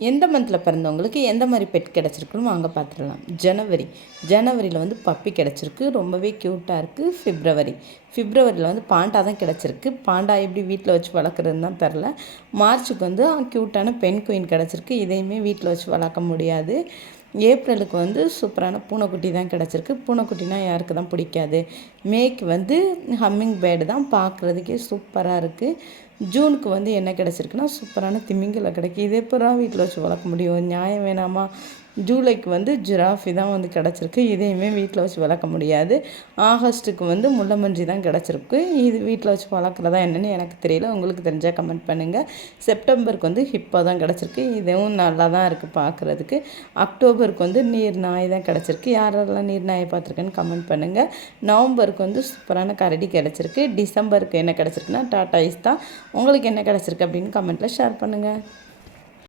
எந்த மந்தில் பிறந்தவங்களுக்கு எந்த மாதிரி பெட் கிடச்சிருக்குன்னு வாங்க பார்த்துடலாம். ஜனவரியில் வந்து பப்பி கிடச்சிருக்கு, ரொம்பவே க்யூட்டாக இருக்குது. ஃபிப்ரவரியில் வந்து பாண்டா தான் கிடச்சிருக்கு. பாண்டா எப்படி வீட்டில் வச்சு வளர்க்குறதுன்னு தான் தெரில. மார்ச்சுக்கு வந்து க்யூட்டான பெண் குயின் கிடச்சிருக்கு, இதையுமே வீட்டில் வச்சு வளர்க்க முடியாது. ஏப்ரலுக்கு வந்து சூப்பரான பூனைக்குட்டி தான் கிடச்சிருக்கு. பூனைக்குட்டினா யாருக்கு தான் பிடிக்காது. மேக்கு வந்து ஹம்மிங் பேர்டு தான், பார்க்குறதுக்கே சூப்பராக இருக்குது. ஜூனுக்கு வந்து என்ன கிடச்சிருக்குன்னா சூப்பரான திமிங்கலை கிடைக்கி. இதே பூரா வீட்டில் வச்சு வளர்க்க முடியும், நியாயம் வேணாமா? ஜூலைக்கு வந்து ஜிராஃபி தான் வந்து கிடச்சிருக்கு, இதையுமே வீட்டில் வச்சு வளர்க்க முடியாது. ஆகஸ்ட்டுக்கு வந்து முள்ளமன்றி தான் கிடச்சிருக்கு, இது வீட்டில் வச்சு வளர்க்குறதா என்னென்னு எனக்கு தெரியல, உங்களுக்கு தெரிஞ்சால் கமெண்ட் பண்ணுங்கள். செப்டம்பருக்கு வந்து ஹிப்போ தான் கிடச்சிருக்கு, இதுவும் நல்லா தான் இருக்குது பார்க்குறதுக்கு. அக்டோபருக்கு வந்து நீர் நாய் தான் கிடச்சிருக்கு, யாரெல்லாம் நீர் நாயை பார்த்துருக்கேன்னு கமெண்ட் பண்ணுங்கள். நவம்பருக்கு வந்து சூப்பரான கரடி கிடச்சிருக்கு. டிசம்பருக்கு என்ன கிடச்சிருக்குன்னா டாடா ஐஸ் தான். உங்களுக்கு என்ன கிடச்சிருக்கு அப்படின்னு கமெண்ட்டில் ஷேர் பண்ணுங்கள்.